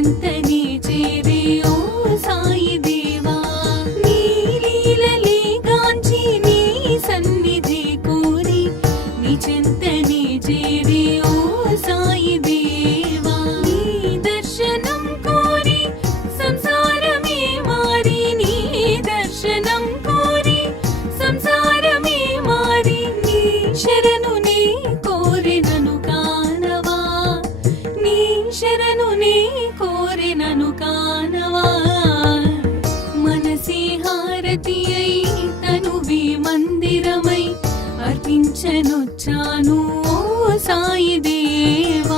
వెంతని చేరే ఓ సాయి దేవా? నీ లీలలే గాంచి నీ సన్నిధి కోరి చింత హారతియై తనువి మందిరమై అర్పించనొచ్చాను ఓ సాయి దేవా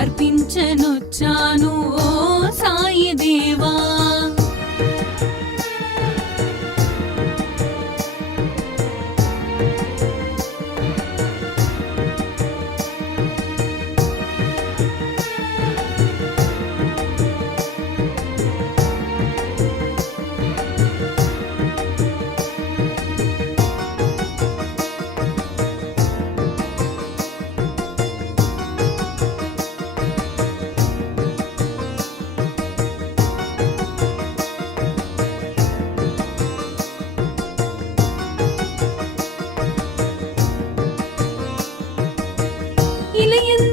అర్పించనొచ్చాను ఓ సాయి దేవా. இளையன்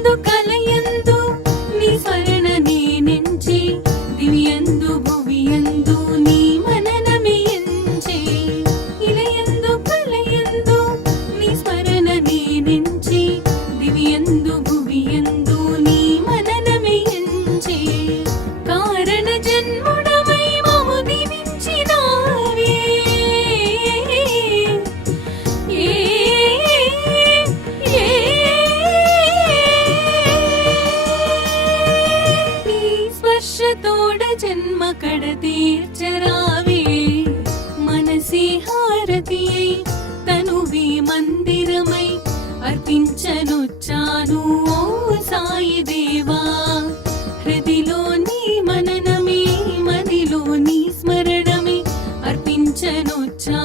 വർഷത്തോടെ ജന്മകട തീർച്ചരാവേ മനസിഹാരതിയെ തനുവി മന്ദിരമൈ అర్పించనుచ్చాను ఓ సాయి దేవా. హృదిలో నీ మననమే మదిలో నీ స్మరణమే అర్పించనుచ్చా